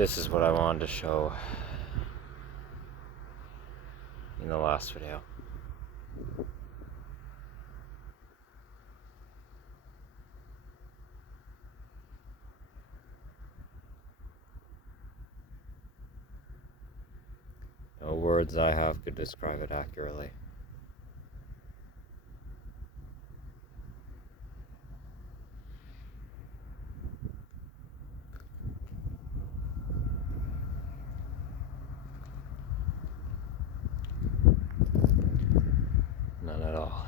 This is what I wanted to show in the last video. No words I have could describe it accurately. None at all.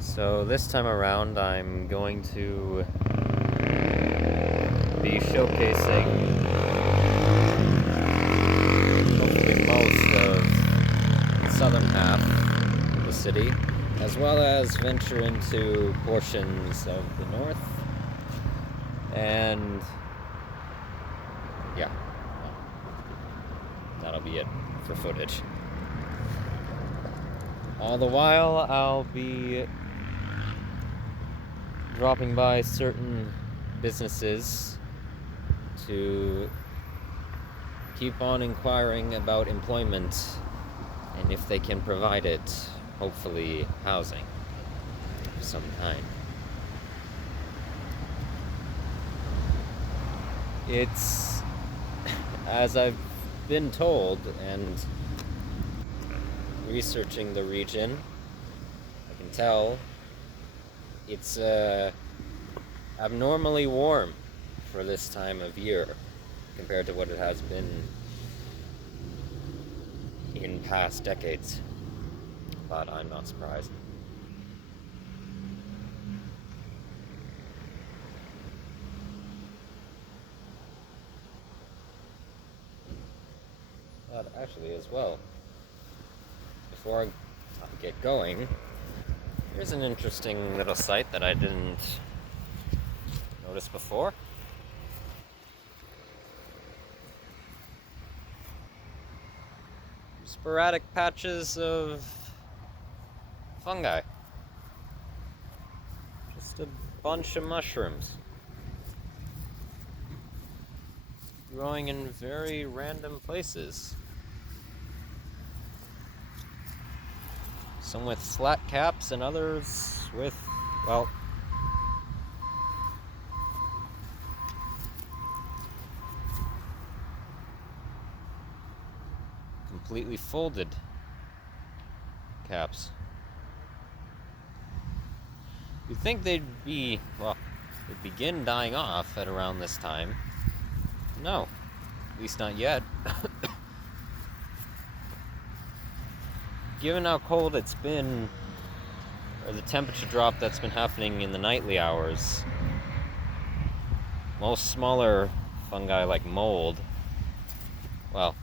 So this time around I'm going to be showcasing hopefully most of the southern half of the city, as well as venture into portions of the north. And yeah, that'll be it for footage. All the while I'll be dropping by certain businesses to keep on inquiring about employment and if they can provide it, hopefully housing of some kind. It's, as I've been told and researching the region, I can tell it's abnormally warm for this time of year compared to what it has been in past decades, but I'm not surprised. But actually as well, before I get going, here's an interesting little site that I didn't notice before. Sporadic patches of fungi. Just a bunch of mushrooms growing in very random places. Some with flat caps and others with, well, completely folded caps. You'd think they'd begin dying off at around this time. No, at least not yet. Given how cold it's been, or the temperature drop that's been happening in the nightly hours, most smaller fungi like mold, well,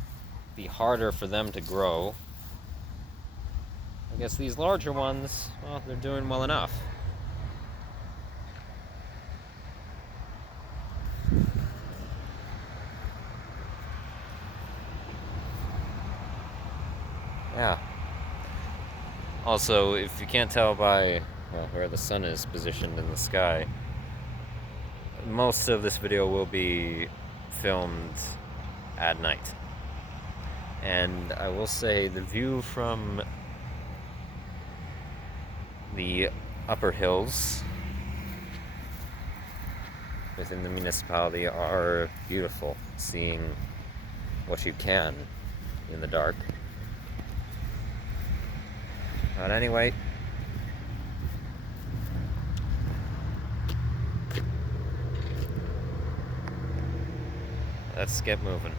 be harder for them to grow. I guess these larger ones, well, they're doing well enough. Yeah. Also, if you can't tell by where the sun is positioned in the sky, most of this video will be filmed at night. And I will say the view from the upper hills within the municipality are beautiful, seeing what you can in the dark. But anyway, let's get moving.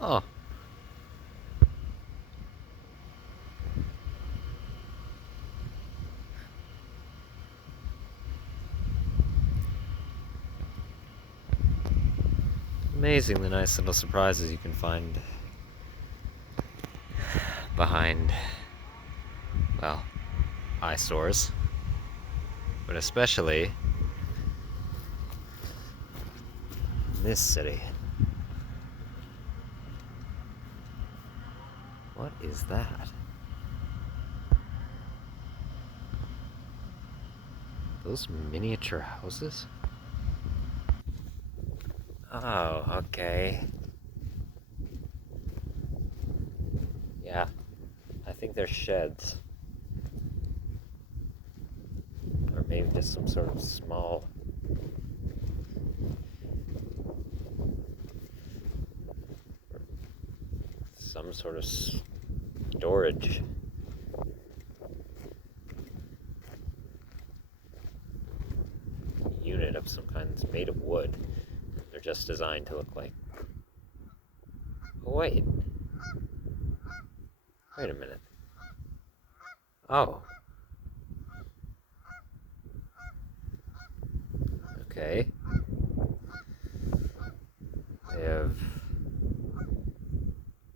Oh. Amazing the nice little surprises you can find behind, well, eyesores. But especially in this city. What is that? Those miniature houses? Oh, okay. Yeah, I think they're sheds. Or maybe just some sort of small... some sort of storage. Unit of some kind that's made of wood. They're just designed to look like... Oh, wait. Wait a minute. Oh. Okay. They have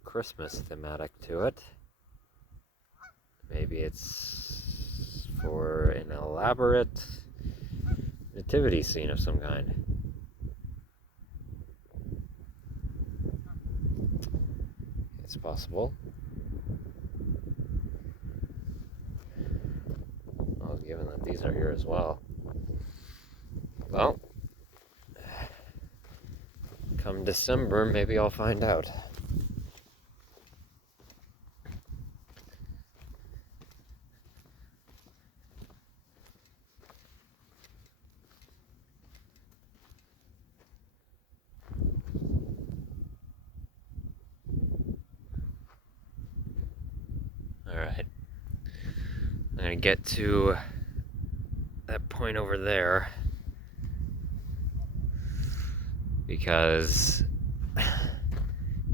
Christmas thematic to it. Maybe it's for an elaborate nativity scene of some kind. It's possible. Well, given that these are here as well. Well, come December, maybe I'll find out. Alright. I'm gonna get to that point over there because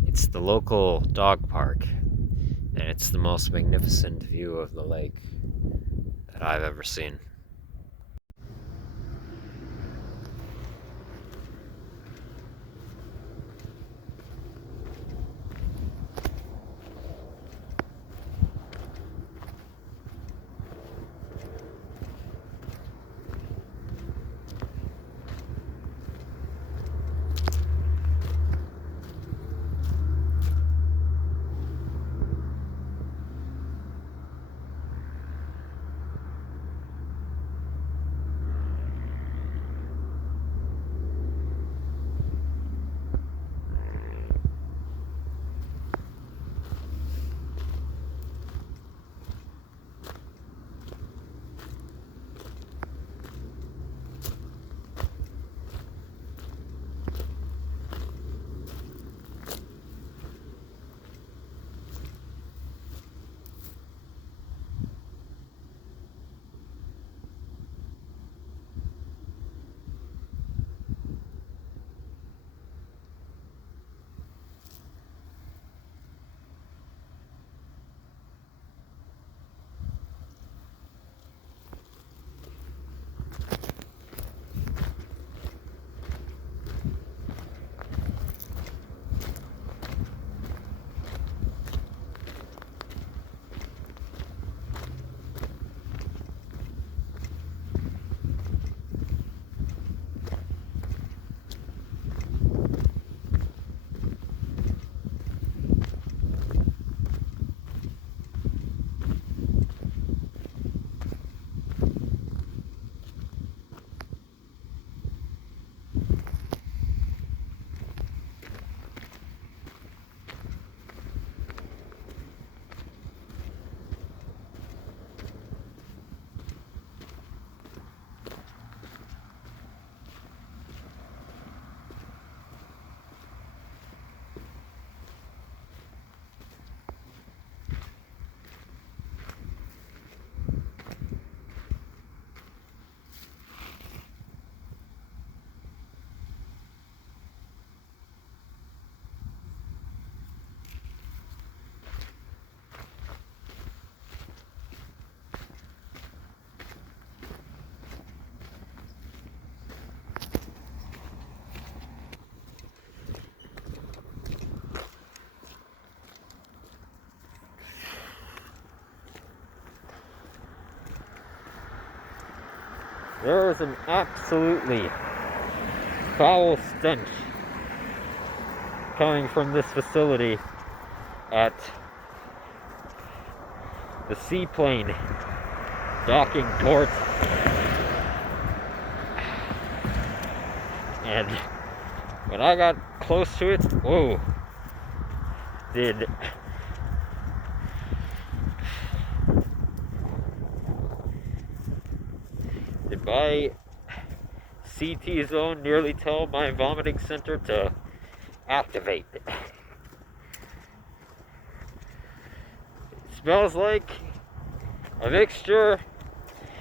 it's the local dog park and it's the most magnificent view of the lake that I've ever seen. There is an absolutely foul stench coming from this facility at the seaplane docking port. And when I got close to it, whoa, did my CT zone nearly tell my vomiting center to activate. It smells like a mixture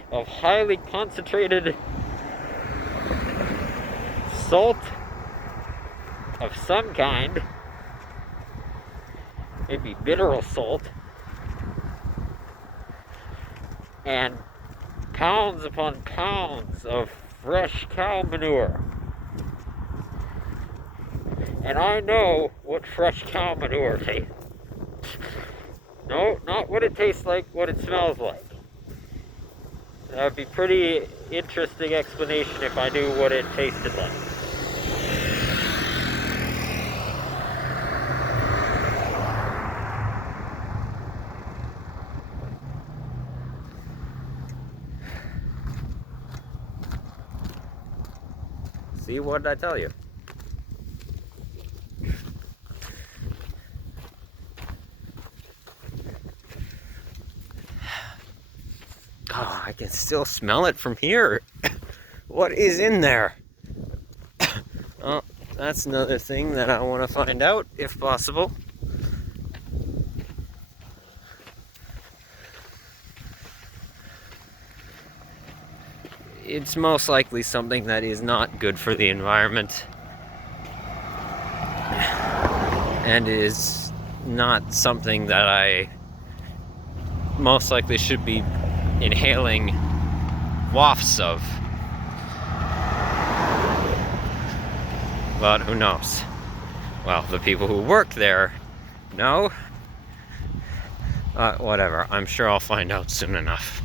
of highly concentrated salt of some kind, maybe mineral salt, and pounds upon pounds of fresh cow manure. And I know what fresh cow manure tastes. No, not what it tastes like, what it smells like. That would be pretty interesting explanation if I knew what it tasted like. See, what did I tell you? Oh, I can still smell it from here. What is in there? Oh, that's another thing that I want to find out, if possible. It's most likely something that is not good for the environment and is not something that I most likely should be inhaling wafts of. But who knows? Well, the people who work there know. Whatever, I'm sure I'll find out soon enough.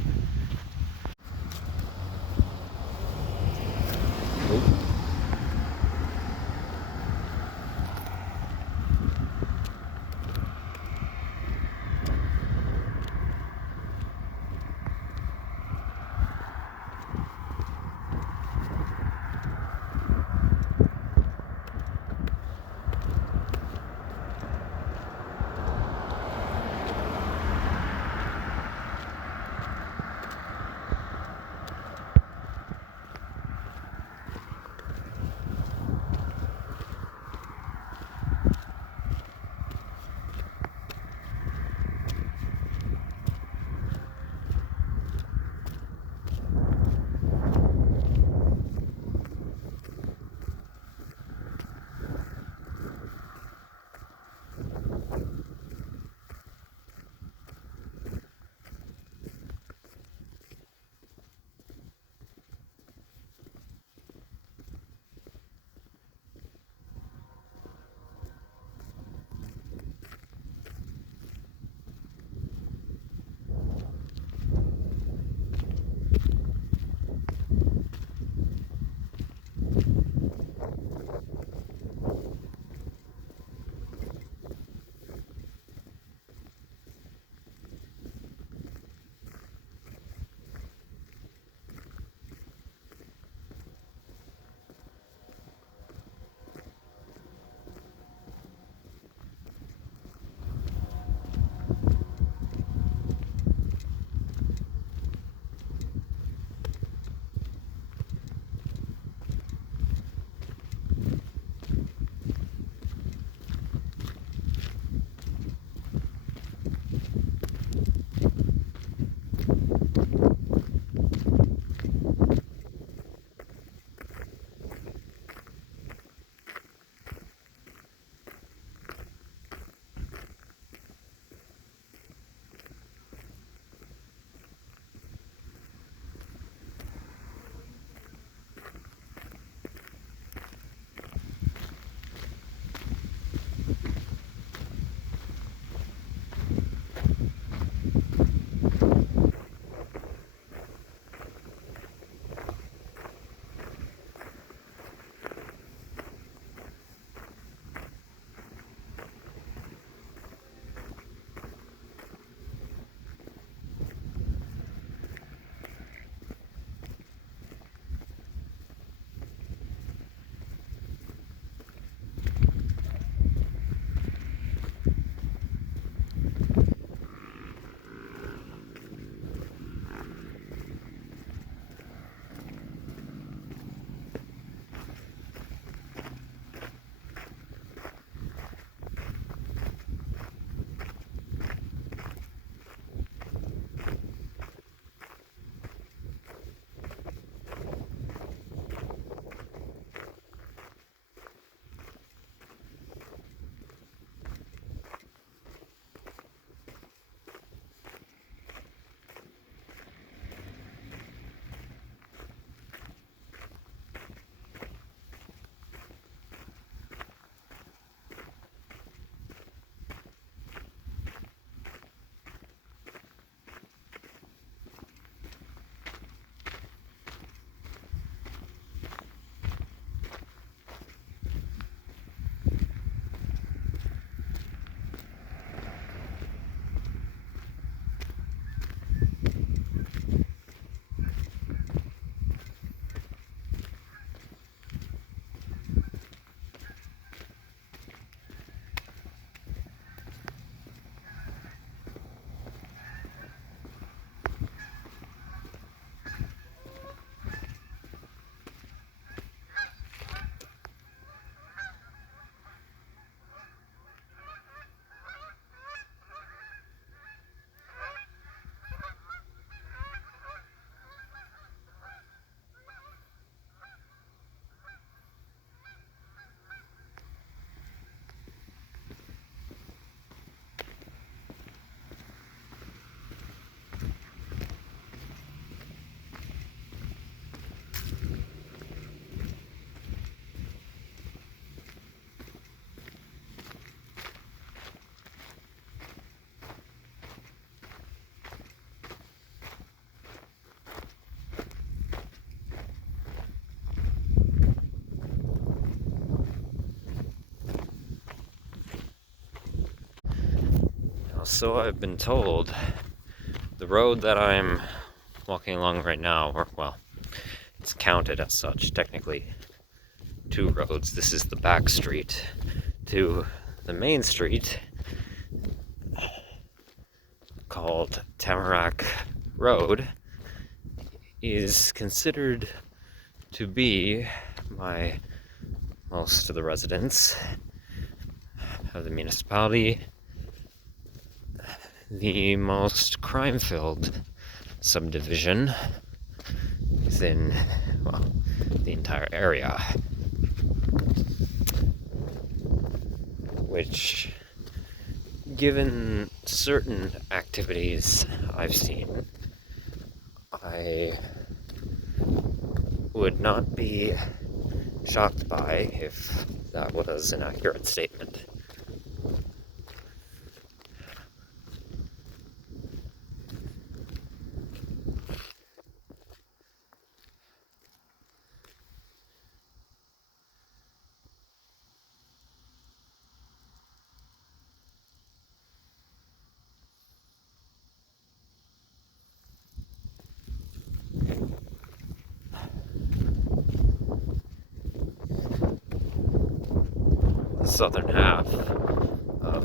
So I've been told the road that I'm walking along right now, or well, it's counted as such, technically 2 roads. This is the back street to the main street called Tamarack Road is considered to be, by most of the residents of the municipality, the most crime-filled subdivision within, well, the entire area, which, given certain activities I've seen, I would not be shocked by if that was an accurate statement. The southern half of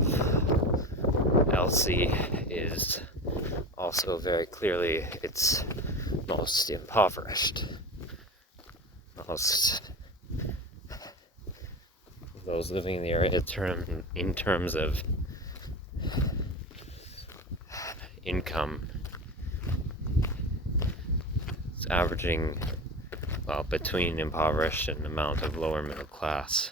LC is also very clearly its most impoverished. Most those living in the area in terms of income, it's averaging, well, between impoverished and amount of lower middle class.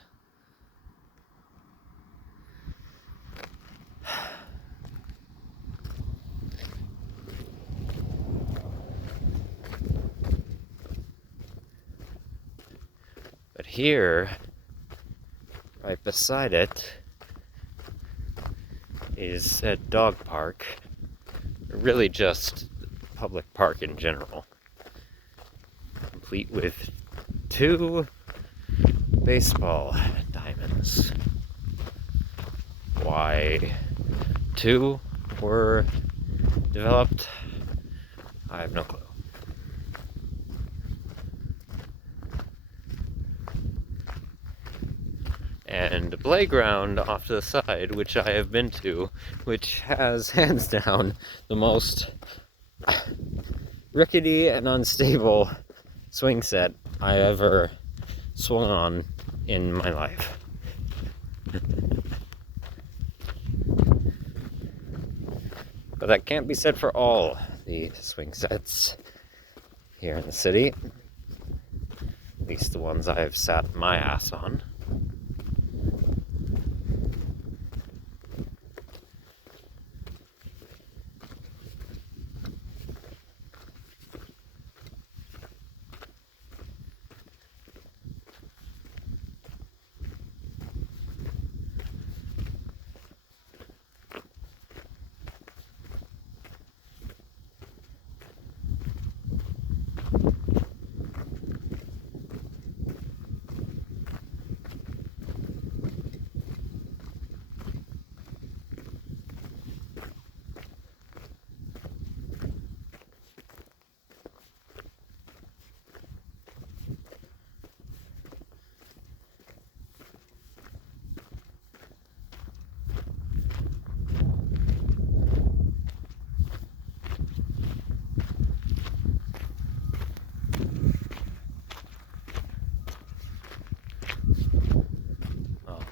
But here, right beside it, is a dog park, really just public park in general, complete with 2 baseball diamonds. Why 2 were developed, I have no clue. And a playground off to the side, which I have been to, which has hands down the most rickety and unstable swing set I ever swung on in my life. But that can't be said for all the swing sets here in the city, at least the ones I've sat my ass on.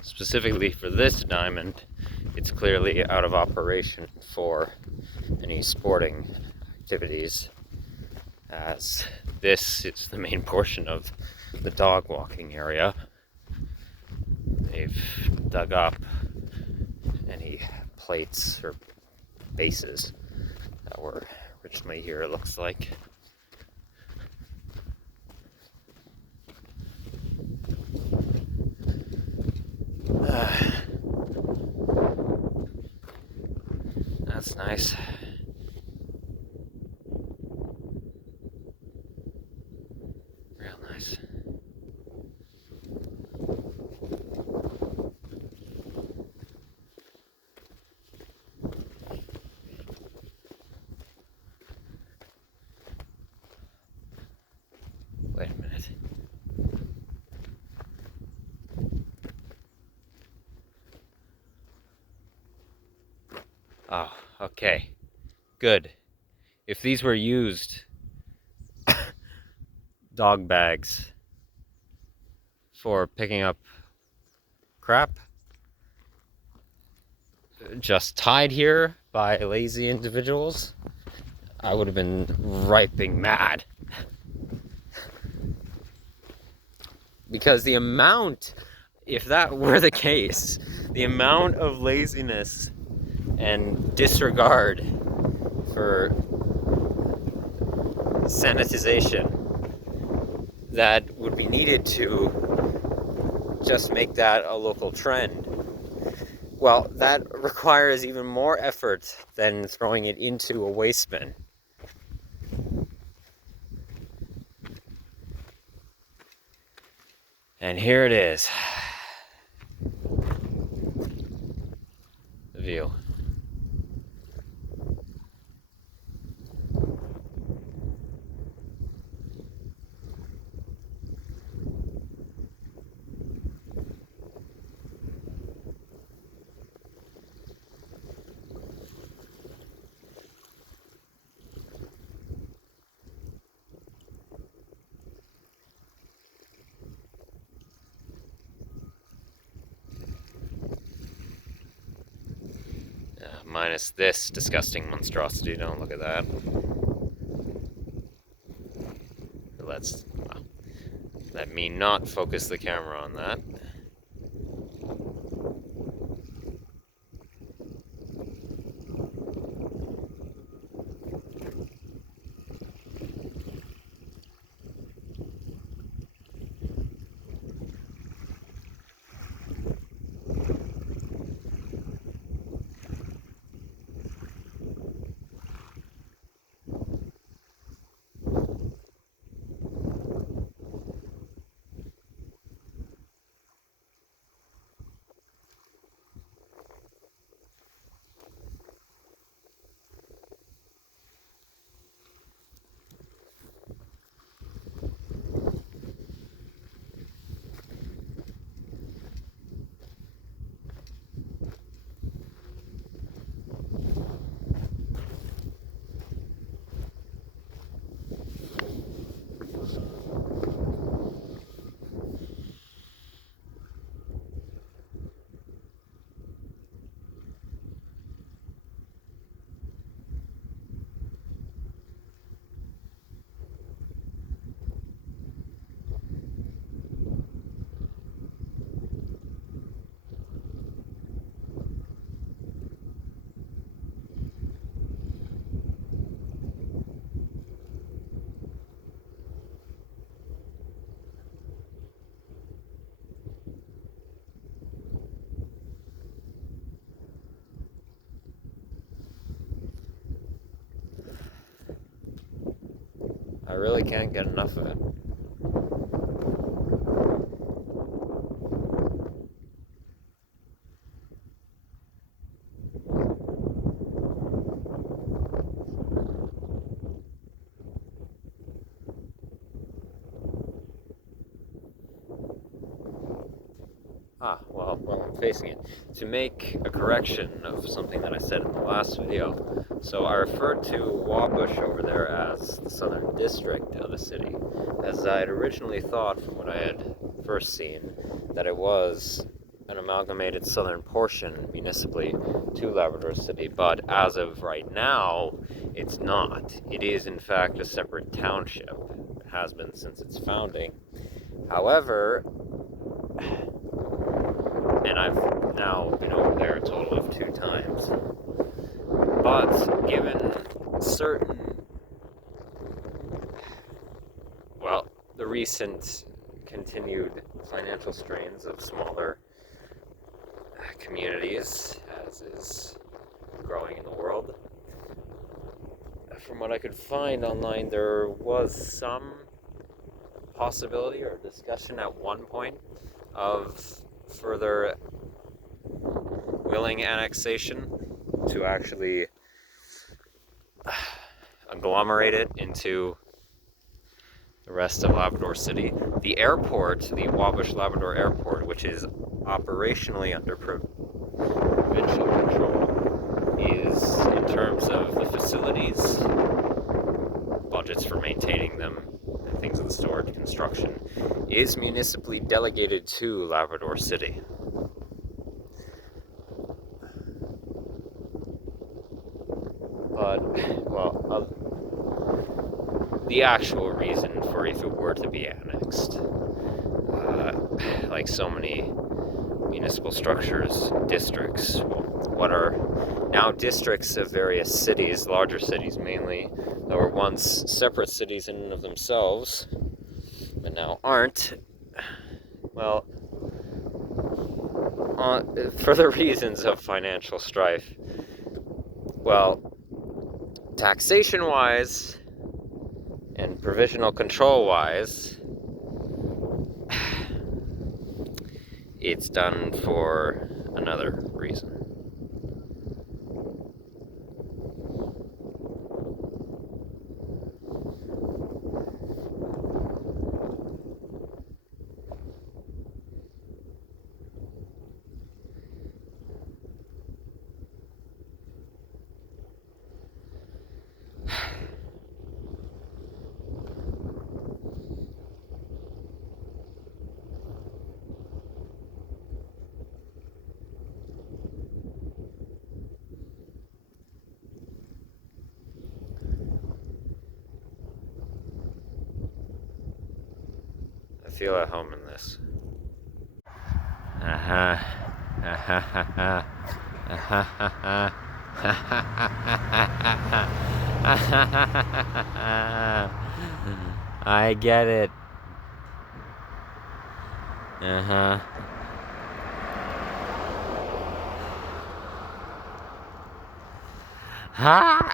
Specifically for this diamond, it's clearly out of operation for any sporting activities, as this is the main portion of the dog walking area. They've dug up any plates or bases that were originally here, it looks like. That's nice. Real nice. Oh, okay. Good. If these were used dog bags for picking up crap, just tied here by lazy individuals, I would have been being mad. Because the amount, if that were the case, the amount of laziness and disregard for sanitization that would be needed to just make that a local trend, well, that requires even more effort than throwing it into a waste bin. And here it is. The view. Minus this disgusting monstrosity. Don't look at that. Let me not focus the camera on that. I really can't get enough of it. Well, I'm facing it. To make a correction of something that I said in the last video, so I referred to Wabush over there as the southern district of the city, as I had originally thought from what I had first seen, that it was an amalgamated southern portion municipally to Labrador City, but as of right now, it's not. It is in fact a separate township. It has been since its founding. However, and I've now been over there a total of 2 times. But given certain, the recent continued financial strains of smaller communities, as is growing in the world, from what I could find online, there was some possibility or discussion at one point of further willing annexation to actually agglomerate it into the rest of Labrador City. The airport, the Wabush Labrador Airport, which is operationally under provincial control, is facilities, budgets for maintaining them, and things of the sort, construction, is municipally delegated to Labrador City. But, well, the actual reason for if it were to be annexed, like so many municipal structures, districts, what are now districts of various cities, larger cities mainly, that were once separate cities in and of themselves, but now aren't, well, for the reasons of financial strife, well, taxation-wise and provisional control-wise, it's done for another reason. I feel at home in this. I get it. Ha!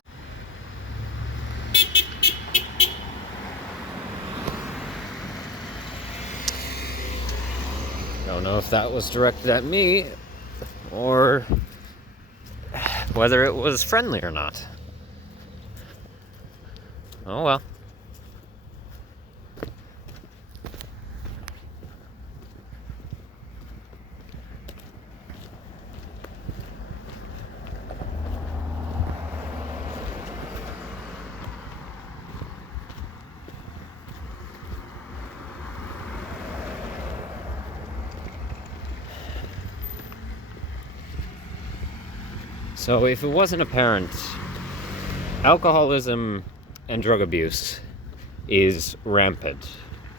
Don't know if that was directed at me or whether it was friendly or not. Oh well. So if it wasn't apparent, alcoholism and drug abuse is rampant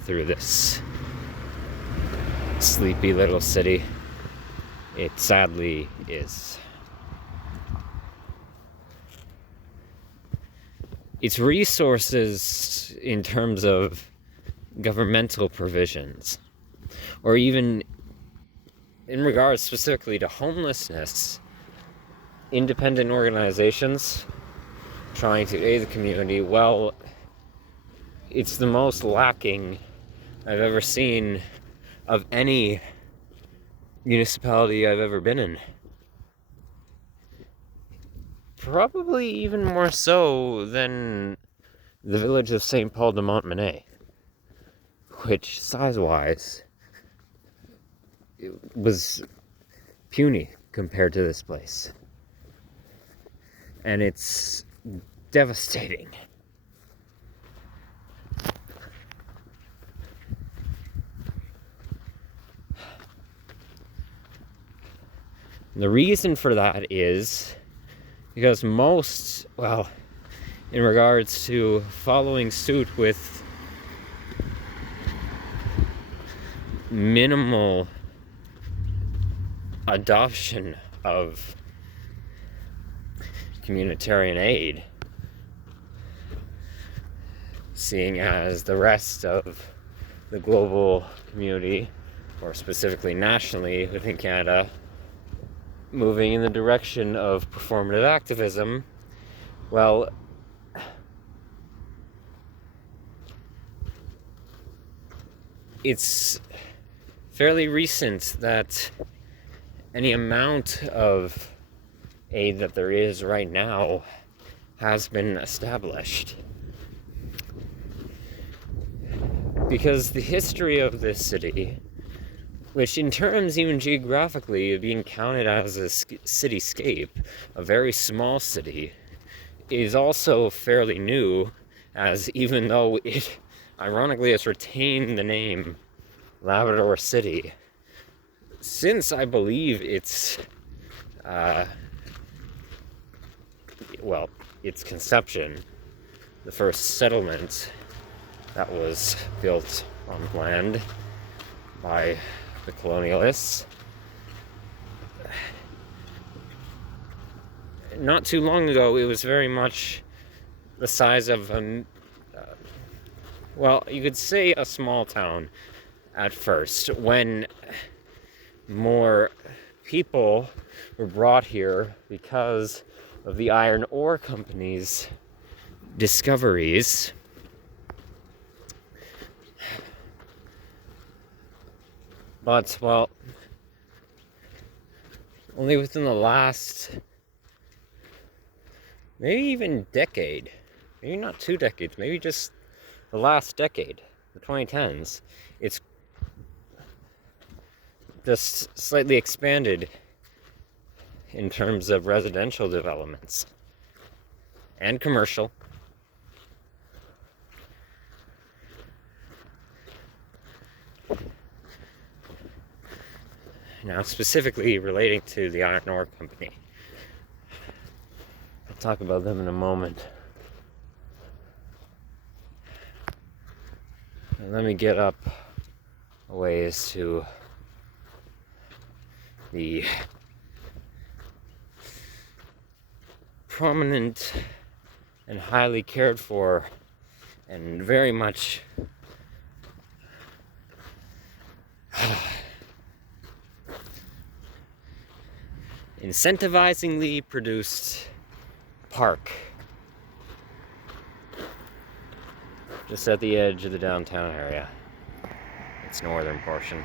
through this sleepy little city. It sadly is. Its resources in terms of governmental provisions, or even in regards specifically to homelessness, independent organizations trying to aid the community, well, it's the most lacking I've ever seen of any municipality I've ever been in. Probably even more so than the village of St. Paul de Montmagny, which size-wise was puny compared to this place. And it's devastating. And the reason for that is because most, well, in regards to following suit with minimal adoption of communitarian aid, seeing as the rest of the global community, or specifically nationally within Canada, moving in the direction of performative activism, well, it's fairly recent that any amount of aid that there is right now has been established. Because the history of this city, which in terms even geographically of being counted as a cityscape, a very small city, is also fairly new, as even though it ironically has retained the name Labrador City, since I believe its its conception, the first settlement that was built on land by the colonialists. Not too long ago, it was very much the size of you could say a small town at first, when more people were brought here because of the iron ore company's discoveries. But, well, only within the last, maybe even decade, maybe not 2 decades, maybe just the last decade, the 2010s, it's just slightly expanded in terms of residential developments and commercial. Now, specifically relating to the iron ore company, I'll talk about them in a moment. And let me get up a ways to the prominent and highly cared for and very much incentivizingly produced park just at the edge of the downtown area, its northern portion.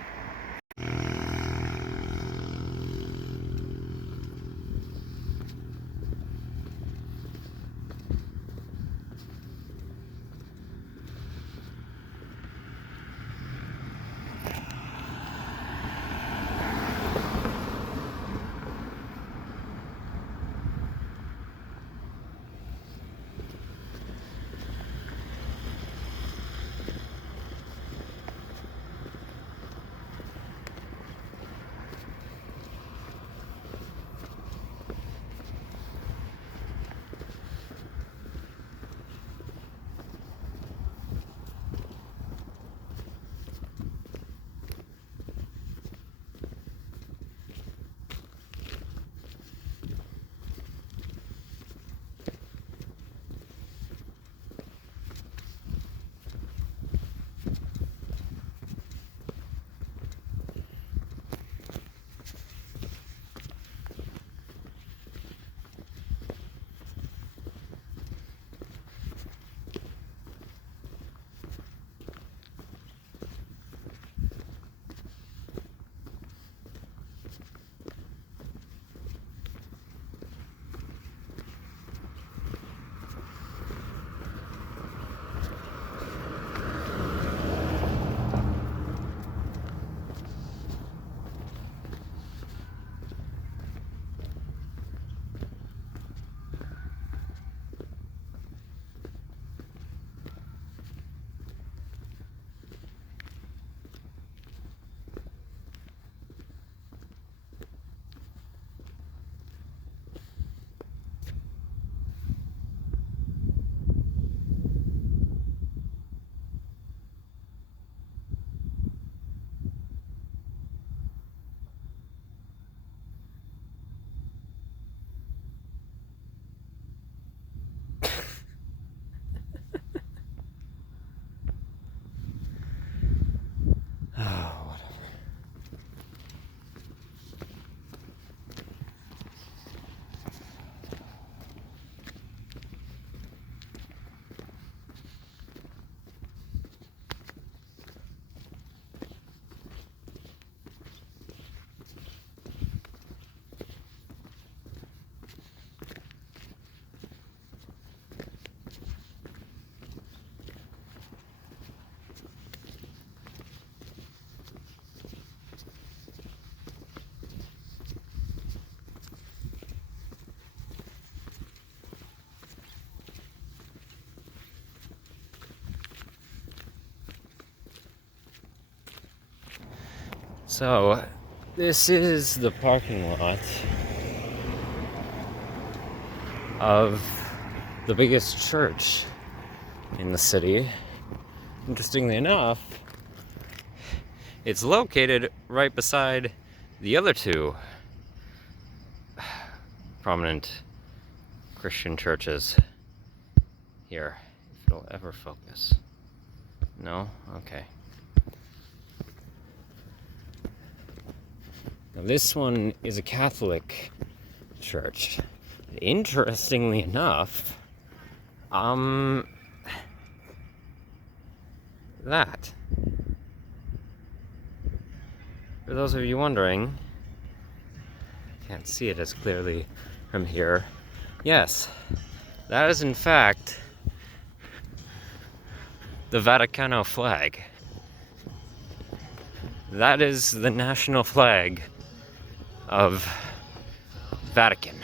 So, this is the parking lot of the biggest church in the city. Interestingly enough, it's located right beside the other two prominent Christian churches here. If it'll ever focus. No? Okay. Now this one is a Catholic church. Interestingly enough, that. For those of you wondering, can't see it as clearly from here. Yes, that is in fact the Vaticano flag. That is the national flag of Vatican,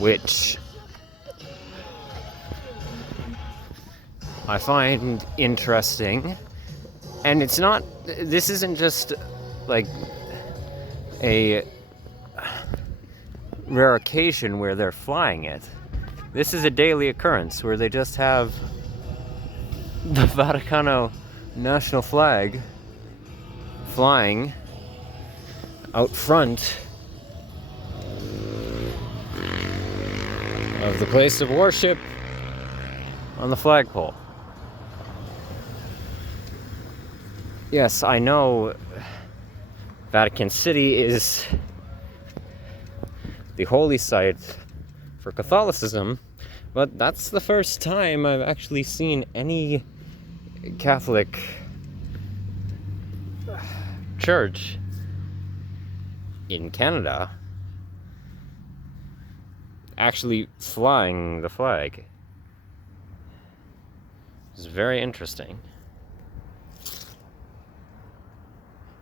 which I find interesting. And it's not, this isn't just like a rare occasion where they're flying it. This is a daily occurrence where they just have the Vaticano national flag flying out front of the place of worship on the flagpole. Yes, I know Vatican City is the holy site for Catholicism, but that's the first time I've actually seen any Catholic church in Canada actually flying the flag. It's very interesting.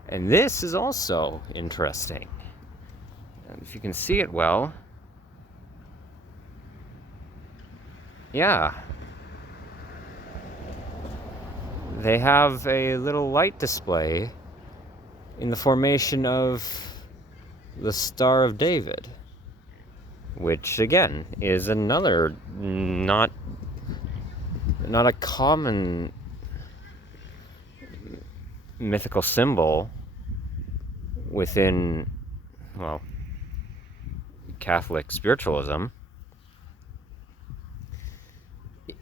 And this is also interesting. And if you can see it well, yeah. They have a little light display in the formation of the Star of David, which again is another not a common mythical symbol within, well, Catholic spiritualism.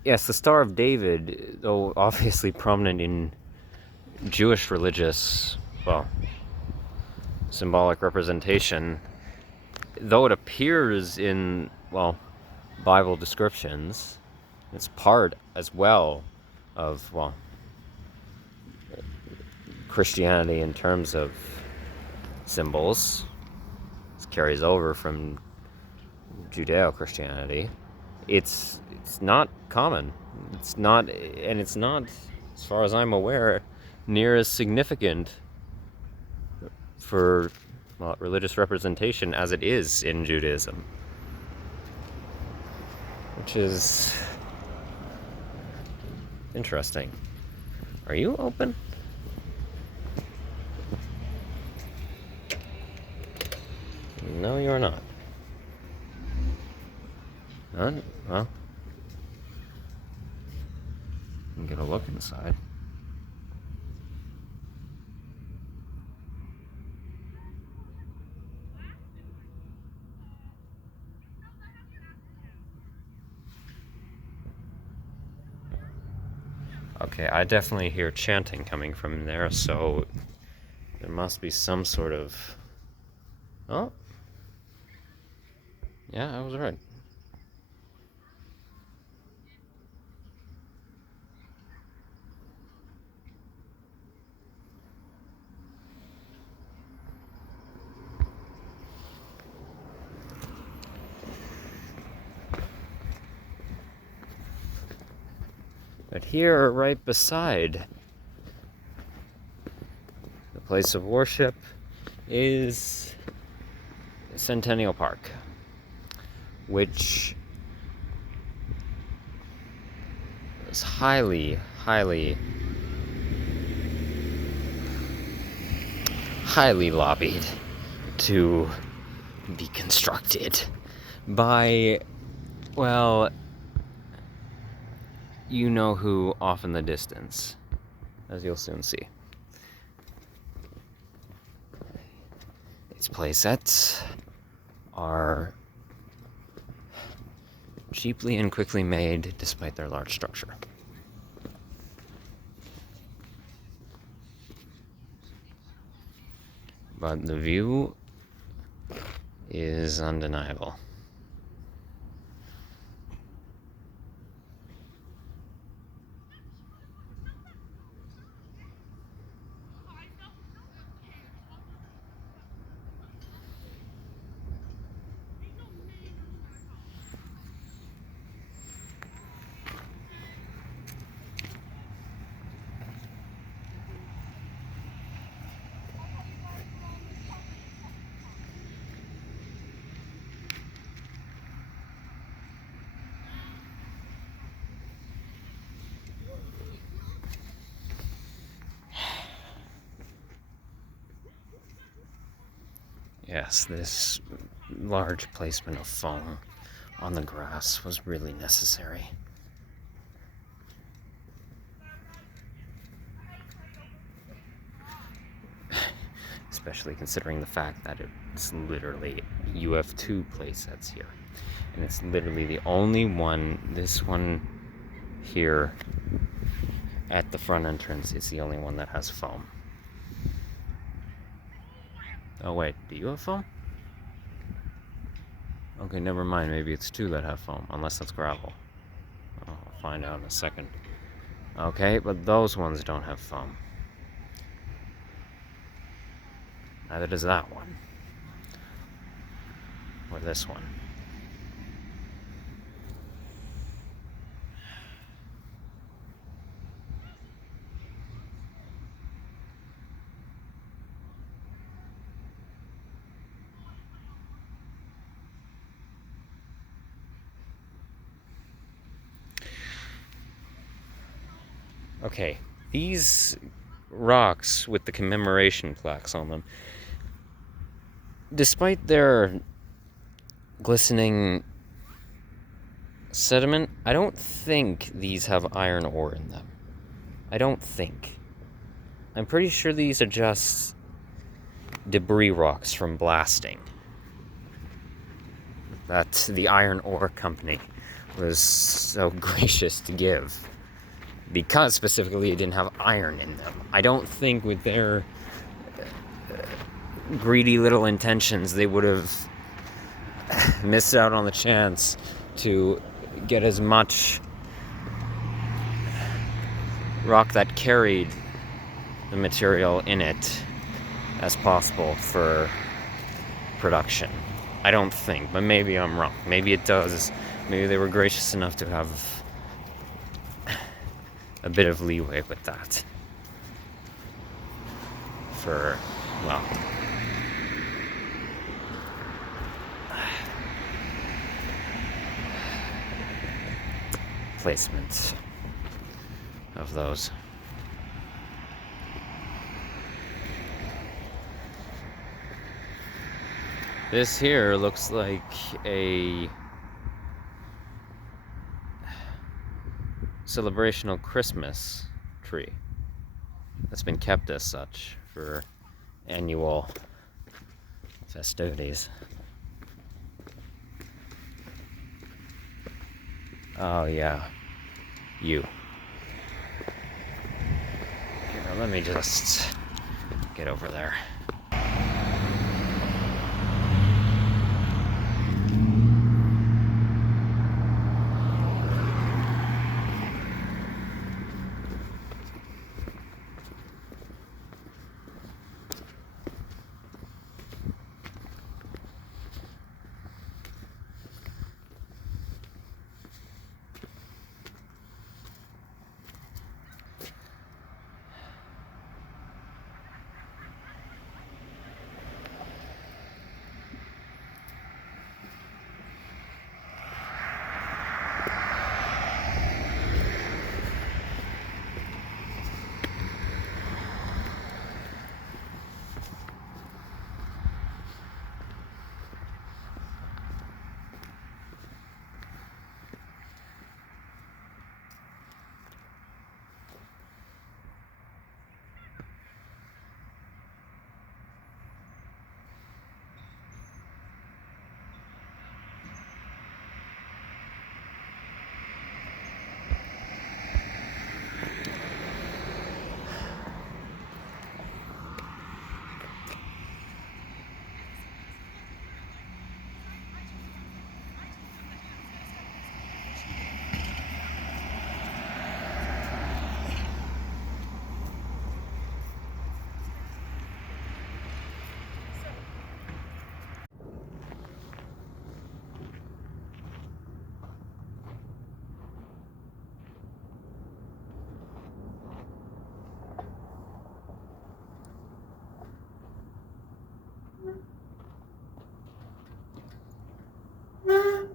Yes, the Star of David, though obviously prominent in Jewish religious, well, symbolic representation, though it appears in, well, Bible descriptions, it's part as well of, well, Christianity in terms of symbols. This carries over from Judeo-Christianity. It's not common. It's not, as far as I'm aware, near as significant for, well, religious representation as it is in Judaism, which is interesting. Are you open? No, you're not. None? Well, you can get a look inside. Okay, I definitely hear chanting coming from there, so there must be some sort of... Oh. Yeah, I was right. But here, right beside the place of worship, is Centennial Park, which is highly highly lobbied to be constructed by, well, you know who off in the distance, as you'll soon see. Its playsets are cheaply and quickly made despite their large structure. But the view is undeniable. Yes, this large placement of foam on the grass was really necessary. Especially considering the fact that it's literally, you have two playsets here. And it's literally the only one, this one here at the front entrance is the only one that has foam. Oh wait, do you have foam? Okay, never mind, maybe it's two that have foam, unless that's gravel. I'll find out in a second. Okay, but those ones don't have foam. Neither does that one. Or this one. Okay, these rocks with the commemoration plaques on them, despite their glistening sediment, I don't think these have iron ore in them. I don't think. I'm pretty sure these are just debris rocks from blasting that the iron ore company was so gracious to give, because specifically it didn't have iron in them. I don't think with their greedy little intentions they would have missed out on the chance to get as much rock that carried the material in it as possible for production. I don't think, but maybe I'm wrong. Maybe it does. Maybe they were gracious enough to have a bit of leeway with that. For, well, placement of those. This here looks like a celebrational Christmas tree that's been kept as such for annual festivities. Oh yeah, you. Here, let me just get over there.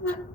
You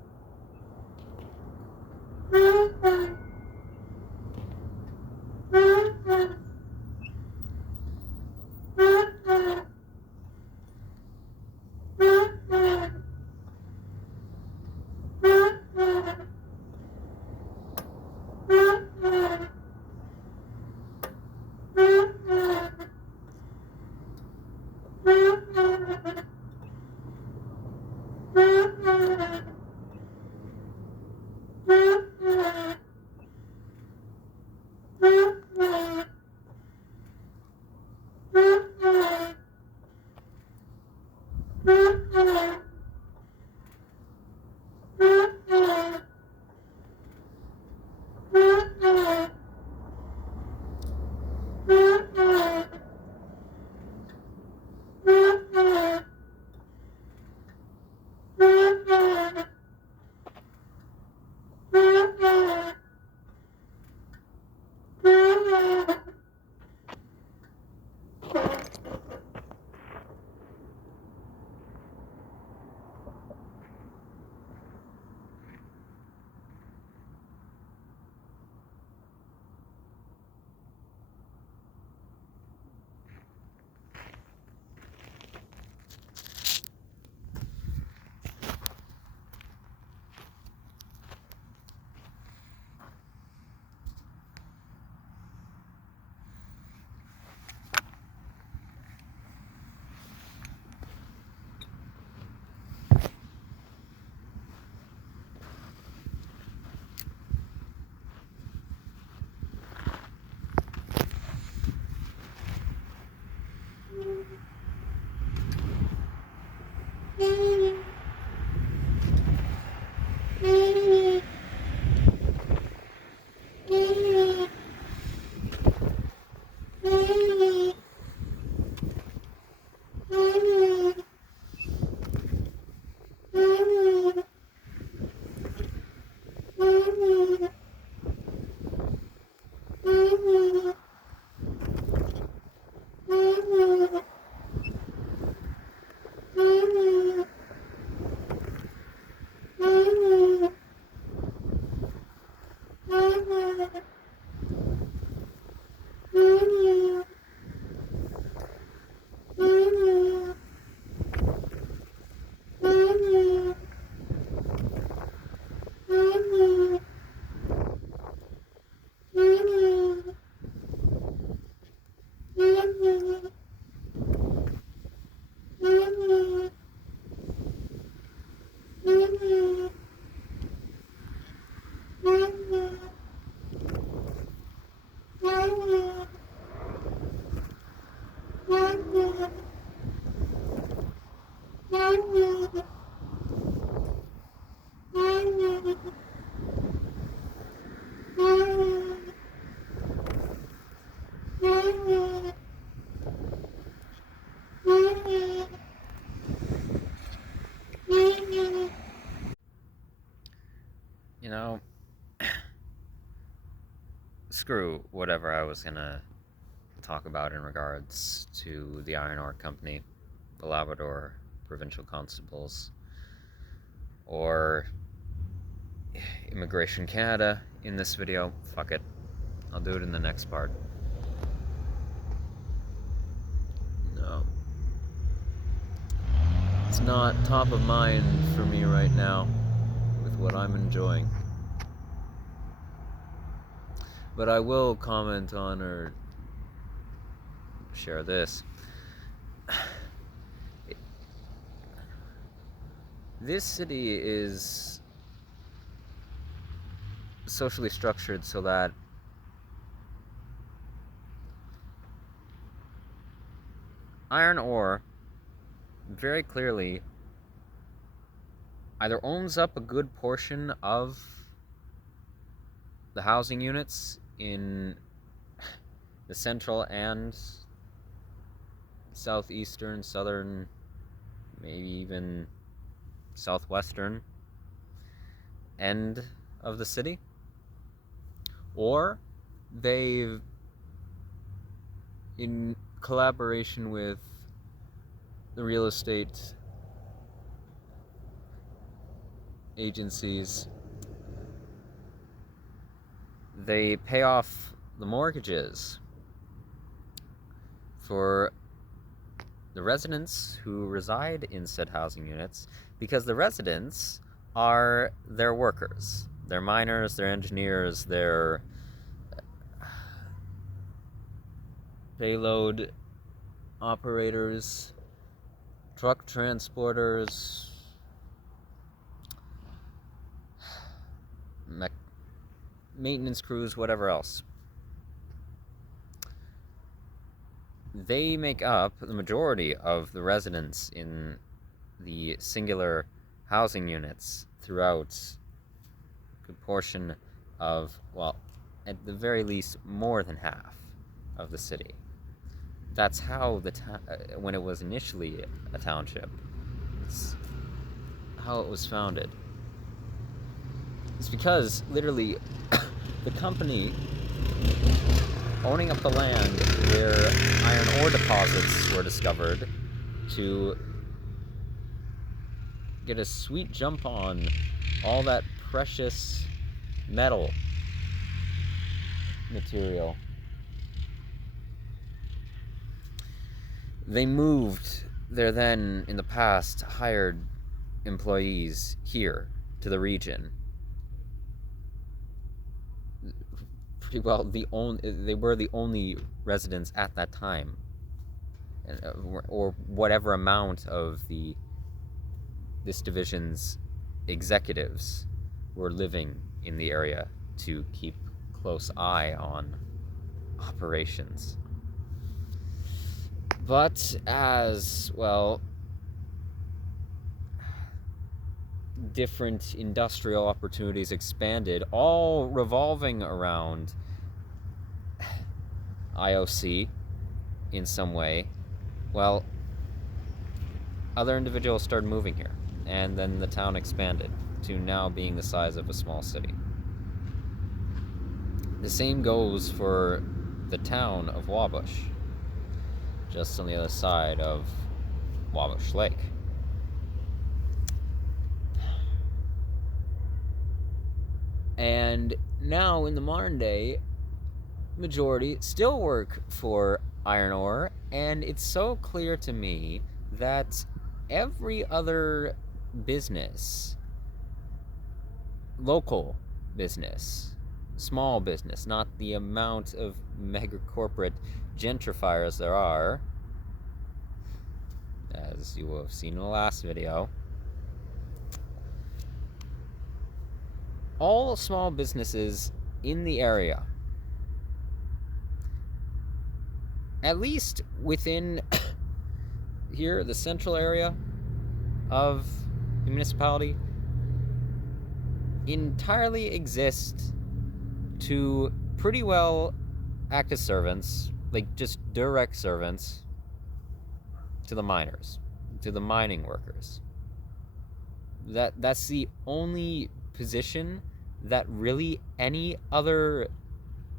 know, screw whatever I was gonna talk about in regards to the Iron Ore Company, the Labrador Provincial Constables, or Immigration Canada in this video. Fuck it. I'll do it in the next part. No. It's not top of mind for me right now with what I'm enjoying. But I will comment on or share this. This city is socially structured so that iron ore very clearly either owns up a good portion of the housing units in the central and southeastern, southern, maybe even southwestern end of the city, or they've, in collaboration with the real estate agencies, they pay off the mortgages for the residents who reside in said housing units, because the residents are their workers. They're miners, they're engineers, they're payload operators, truck transporters, maintenance crews, whatever else. They make up the majority of the residents in the singular housing units throughout a good portion of, well, at the very least, more than half of the city. That's how when it was initially a township, it's how it was founded. It's because, literally, the company owning up the land where iron ore deposits were discovered to get a sweet jump on all that precious metal material. They moved their then, in the past, hired employees here to the region. Pretty well, they were the only residents at that time, or whatever amount of this division's executives were living in the area to keep close eye on operations. But as, well, different industrial opportunities expanded, all revolving around IOC in some way, well, other individuals started moving here, and then the town expanded to now being the size of a small city. The same goes for the town of Wabush, just on the other side of Wabush Lake. And now, in the modern day, majority still work for iron ore, and it's so clear to me that every other business, local business, small business, not the amount of mega corporate gentrifiers there are, as you will have seen in the last video, all small businesses in the area, at least within here, the central area of the municipality, entirely exist to pretty well act as servants, like just direct servants to the miners, to the mining workers. That's the only position that really any other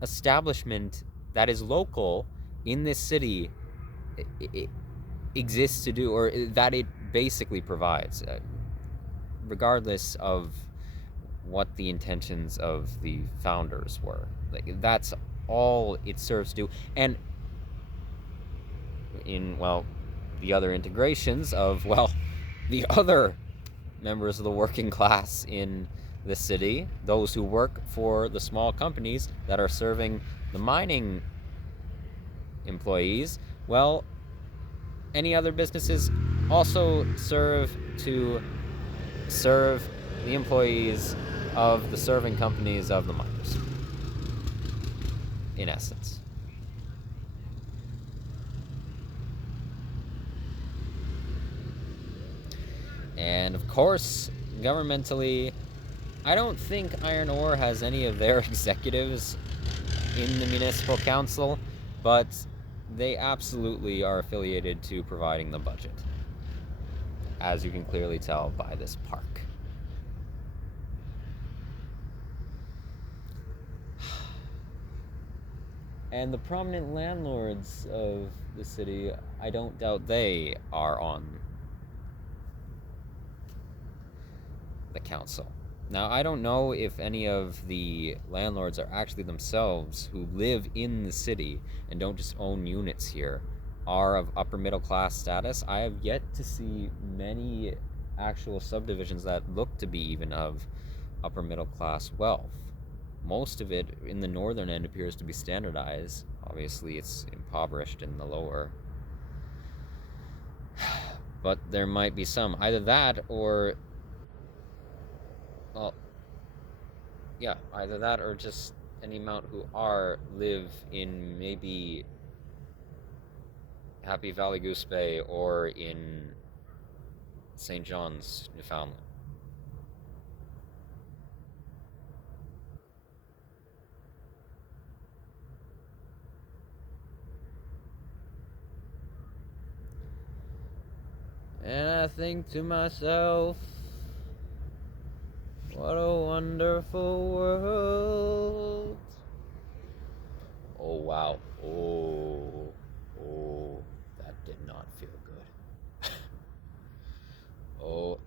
establishment that is local in this city it exists to do, or that it basically provides, regardless of what the intentions of the founders were. Like, that's all it serves to do. And in, well, the other integrations of, well, the other members of the working class in the city, those who work for the small companies that are serving the mining employees, well, any other businesses also serve to serve the employees of the serving companies of the miners, in essence. And of course, governmentally, I don't think iron ore has any of their executives in the municipal council, but they absolutely are affiliated to providing the budget, as you can clearly tell by this park. And the prominent landlords of the city, I don't doubt they are on the council. Now, I don't know if any of the landlords are actually themselves who live in the city and don't just own units here are of upper middle class status. I have yet to see many actual subdivisions that look to be even of upper middle class wealth. Most of it in the northern end appears to be standardized. Obviously, it's impoverished in the lower. But there might be some. Either that or, well, yeah, either that or just any amount who live in maybe Happy Valley Goose Bay or in St. John's, Newfoundland. And I think to myself, what a wonderful world. Oh, wow. Oh, that did not feel good. Oh.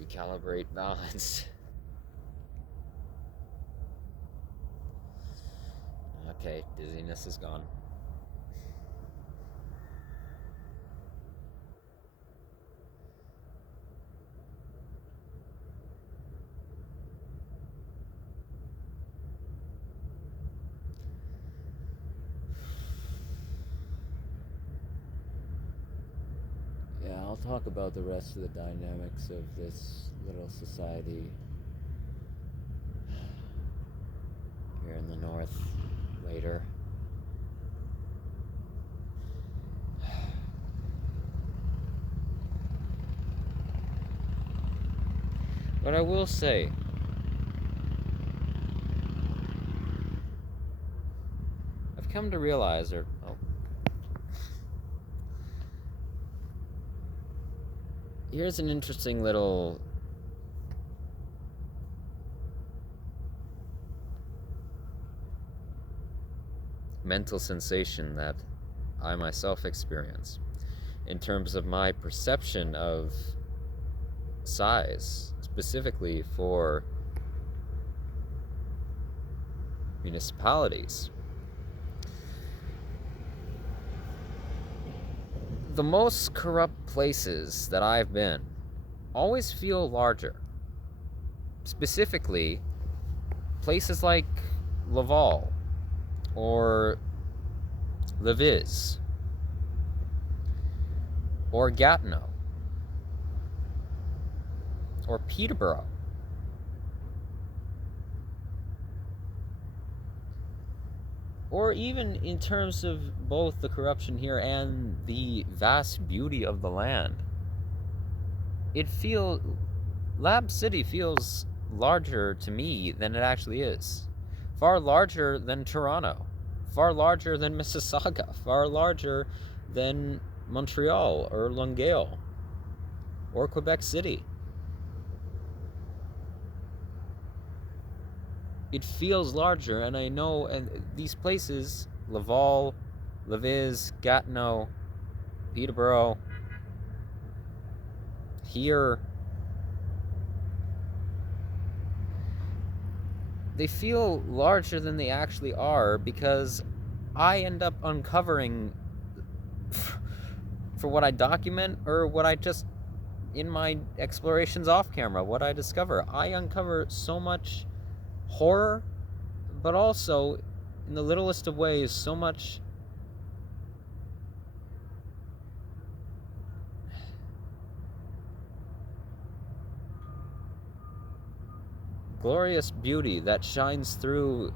Recalibrate balance. Okay, dizziness is gone. Yeah, I'll talk about the rest of the dynamics of this little society here in the north later. But I will say, I've come to realize, here's an interesting little mental sensation that I myself experience in terms of my perception of size, specifically for municipalities. The most corrupt places that I've been always feel larger. Specifically, places like Laval or Lévis or Gatineau or Peterborough. Or even in terms of both the corruption here and the vast beauty of the land. Lab City feels larger to me than it actually is. Far larger than Toronto. Far larger than Mississauga. Far larger than Montreal or Longueuil or Quebec City. It feels larger, and I know, and these places, Laval, Lévis, Gatineau, Peterborough, here, they feel larger than they actually are because I end up uncovering, for what I document or what I just, in my explorations off camera, what I discover. I uncover so much horror, but also, in the littlest of ways, so much glorious beauty that shines through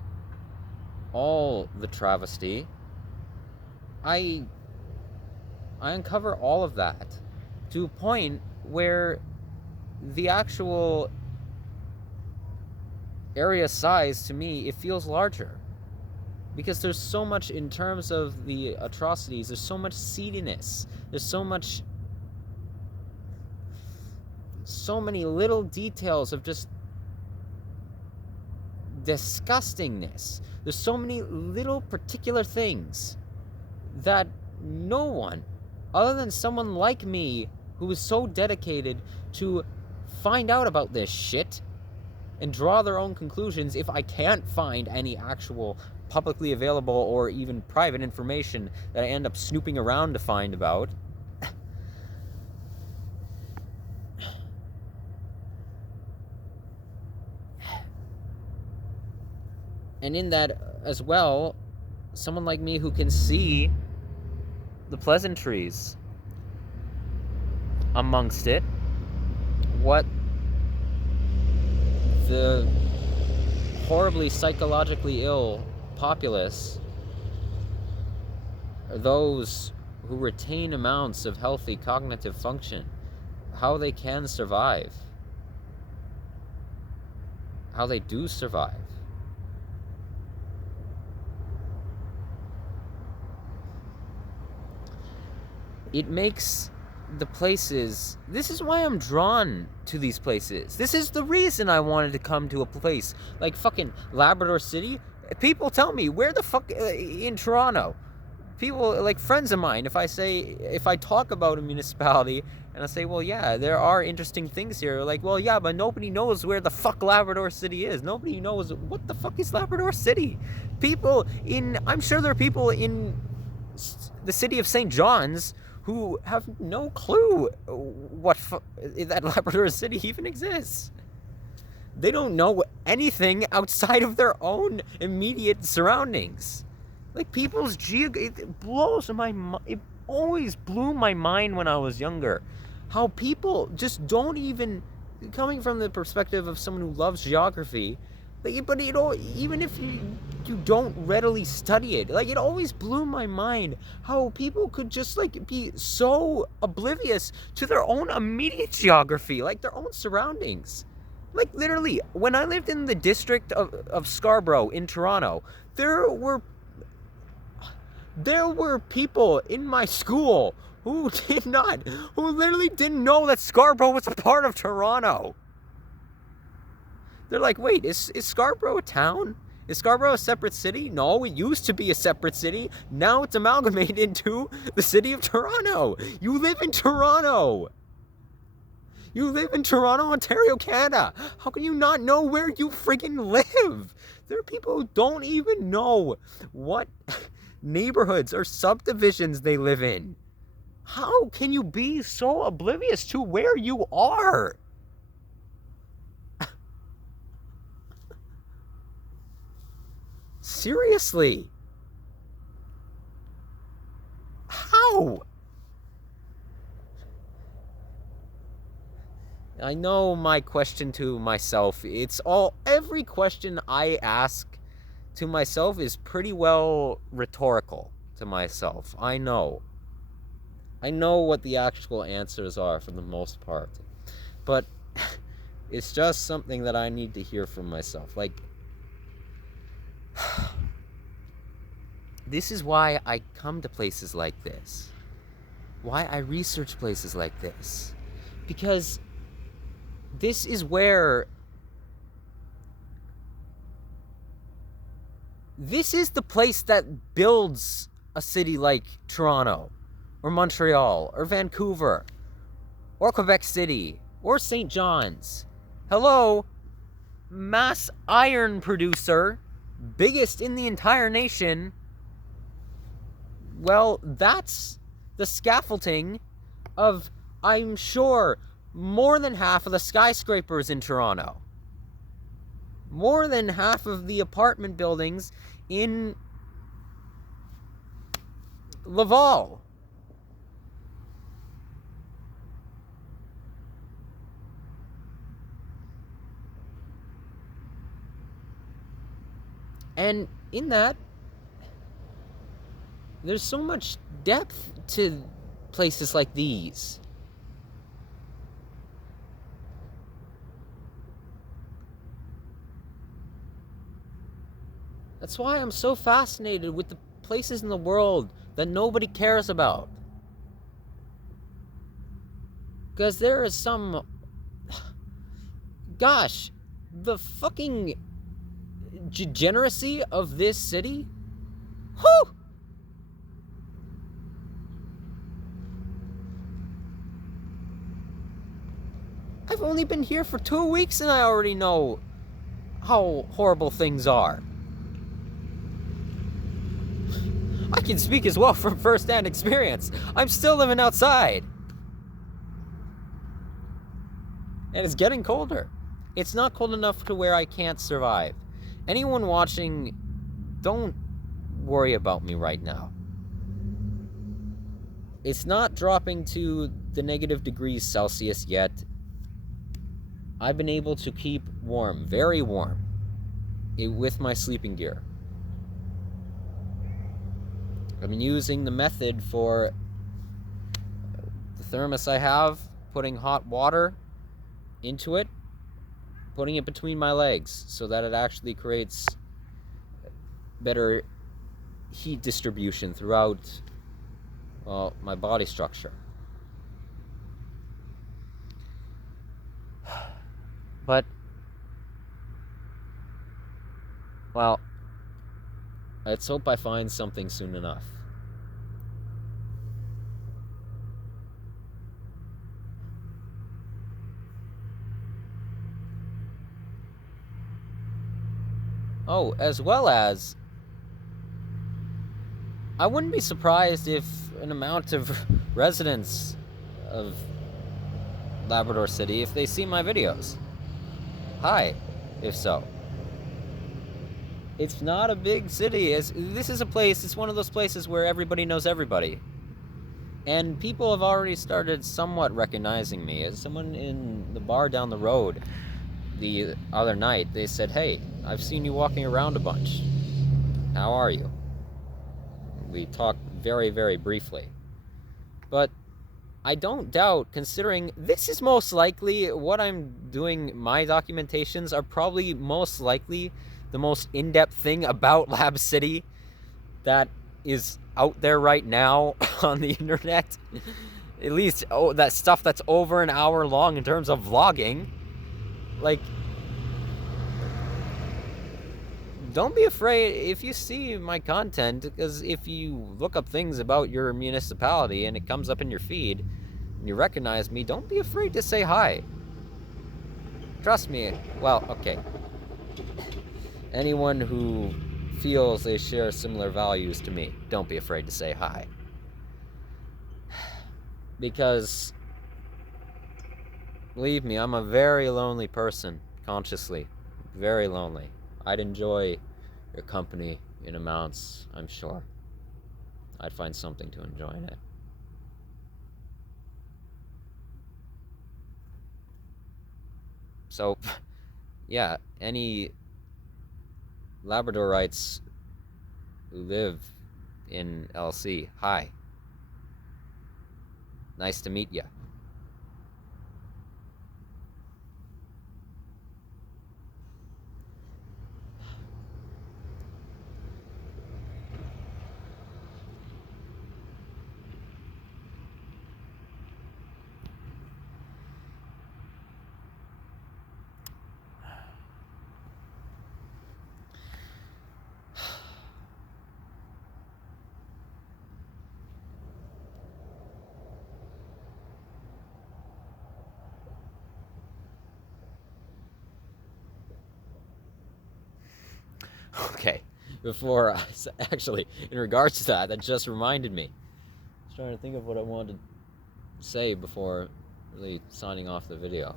all the travesty. I uncover all of that to a point where the actual area size, to me, it feels larger. Because there's so much in terms of the atrocities, there's so much seediness, there's so many little details of just disgustingness. There's so many little particular things that no one other than someone like me who is so dedicated to find out about this shit and draw their own conclusions if I can't find any actual publicly available or even private information that I end up snooping around to find about. And in that as well, someone like me who can see the pleasantries amongst it, what the horribly psychologically ill populace, or those who retain amounts of healthy cognitive function, how they can survive, how they do survive. It makes the places, this is why I'm drawn to these places. This is the reason I wanted to come to a place like fucking Labrador City. People tell me, where the fuck in Toronto? People, like friends of mine, if I talk about a municipality and I say, well, yeah, there are interesting things here, like, well, yeah, but nobody knows where the fuck Labrador City is. Nobody knows what the fuck is Labrador City. I'm sure there are people in the city of St. John's who have no clue that Labrador City even exists. They don't know anything outside of their own immediate surroundings. Like, it blows my mind. It always blew my mind when I was younger. How people just don't even, coming from the perspective of someone who loves geography, but even if you don't readily study it, like, it always blew my mind how people could just like be so oblivious to their own immediate geography, like their own surroundings. Like, literally, when I lived in the district of Scarborough in Toronto, there were people in my school who literally didn't know that Scarborough was a part of Toronto. They're like, wait, is Scarborough a town? Is Scarborough a separate city? No, it used to be a separate city. Now it's amalgamated into the city of Toronto. You live in Toronto. You live in Toronto, Ontario, Canada. How can you not know where you freaking live? There are people who don't even know what neighborhoods or subdivisions they live in. How can you be so oblivious to where you are? Seriously. How? I know my question to myself, every question I ask to myself is pretty well rhetorical to myself. I know what the actual answers are for the most part. But it's just something that I need to hear from myself. Like, this is why I come to places like this. Why I research places like this. Because this is where... This is the place that builds a city like Toronto, or Montreal, or Vancouver, or Quebec City, or St. John's. Hello, mass iron producer, biggest in the entire nation. Well, that's the scaffolding of, I'm sure, more than half of the skyscrapers in Toronto. More than half of the apartment buildings in Laval. And in that, there's so much depth to places like these. That's why I'm so fascinated with the places in the world that nobody cares about. Because there is some... Gosh, the fucking degeneracy of this city? Whew! I've only been here for 2 weeks and I already know how horrible things are. I can speak as well from first-hand experience. I'm still living outside. And it's getting colder. It's not cold enough to where I can't survive. Anyone watching, don't worry about me right now. It's not dropping to the negative degrees Celsius yet. I've been able to keep warm, very warm, with my sleeping gear. I've been using the method for the thermos I have, putting hot water into it, putting it between my legs so that it actually creates better heat distribution throughout, well, my body structure. But, well, let's hope I find something soon enough. Oh, as well as, I wouldn't be surprised if an amount of residents of Labrador City, if they see my videos. Hi, if so. It's not a big city. This is a place, it's one of those places where everybody knows everybody. And people have already started somewhat recognizing me. As someone in the bar down the road the other night, they said, "Hey, I've seen you walking around a bunch. How are you?" We talked very, very briefly. But I don't doubt, considering this is most likely what I'm doing, my documentations are probably most likely the most in-depth thing about Lab City that is out there right now on the internet. At least that stuff that's over an hour long in terms of vlogging. Like, don't be afraid if you see my content, because if you look up things about your municipality and it comes up in your feed and you recognize me, don't be afraid to say hi. Trust me. Well, okay. Anyone who feels they share similar values to me, don't be afraid to say hi. Because, believe me, I'm a very lonely person, consciously. Very lonely. I'd enjoy your company in amounts, I'm sure. I'd find something to enjoy in it. So, yeah, any Labradorites who live in LC, hi. Nice to meet ya. Okay, before actually, in regards to that just reminded me. I was trying to think of what I wanted to say before really signing off the video.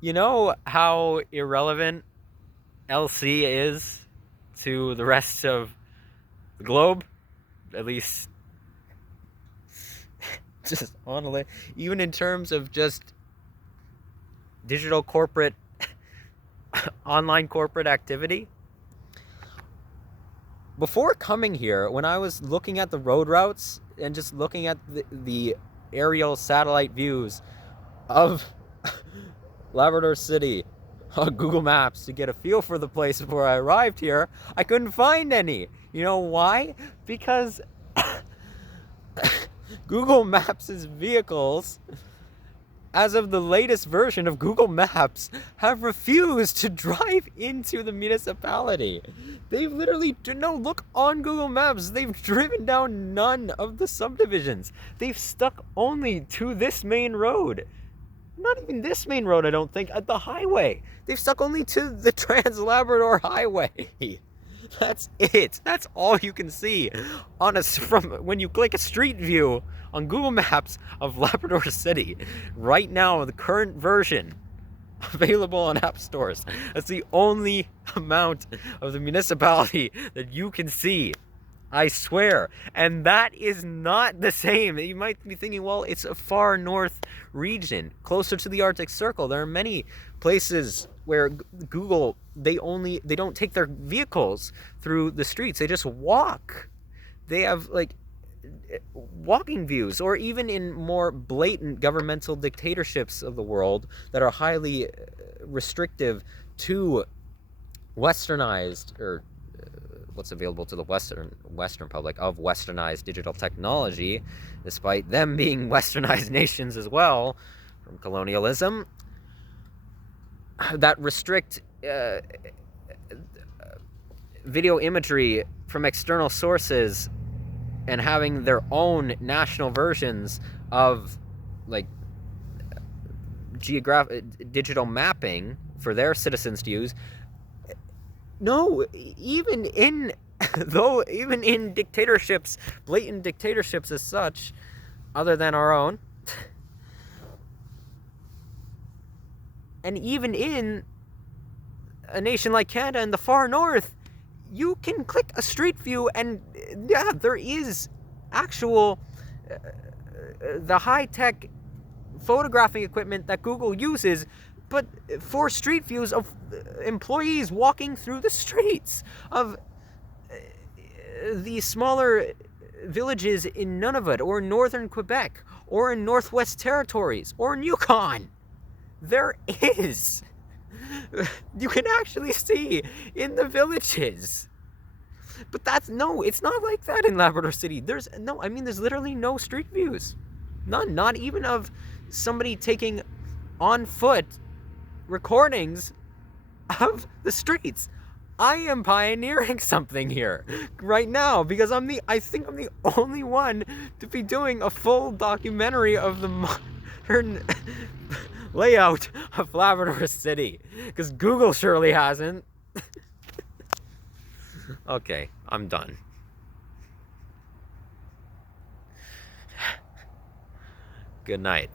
You know how irrelevant LC is to the rest of the globe? At least, just honestly, even in terms of just digital corporate, online corporate activity. Before coming here, when I was looking at the road routes and just looking at the aerial satellite views of Labrador City on Google Maps to get a feel for the place before I arrived here, I couldn't find any. You know why? Because Google Maps' vehicles as of the latest version of Google Maps, have refused to drive into the municipality. They've literally, no, look on Google Maps, they've driven down none of the subdivisions. They've stuck only to this main road. Not even this main road, I don't think, at the highway. They've stuck only to the Trans-Labrador Highway. That's it. That's all you can see from when you click a street view on Google Maps of Labrador City. Right now, the current version available on app stores. That's the only amount of the municipality that you can see. I swear. And that is not the same. You might be thinking, well, it's a far north region, closer to the Arctic Circle. There are many places where Google, they don't take their vehicles through the streets. They just walk. They have like walking views, or even in more blatant governmental dictatorships of the world that are highly restrictive to westernized, or what's available to the Western public of westernized digital technology, despite them being westernized nations as well from colonialism, that restrict video imagery from external sources and having their own national versions of like digital mapping for their citizens to use. No, even in dictatorships, blatant dictatorships as such, other than our own, and even in a nation like Canada in the far north, you can click a street view and yeah, there is actual the high-tech photographing equipment that Google uses, but for street views of employees walking through the streets of the smaller villages in Nunavut or northern Quebec or in Northwest Territories or in Yukon. There is. You can actually see in the villages. But it's not like that in Labrador City. There's literally no street views. None. Not even of somebody taking on foot recordings of the streets. I am pioneering something here right now because I think I'm the only one to be doing a full documentary of the modern layout of Labrador City, because Google surely hasn't. Okay, I'm done. Good night.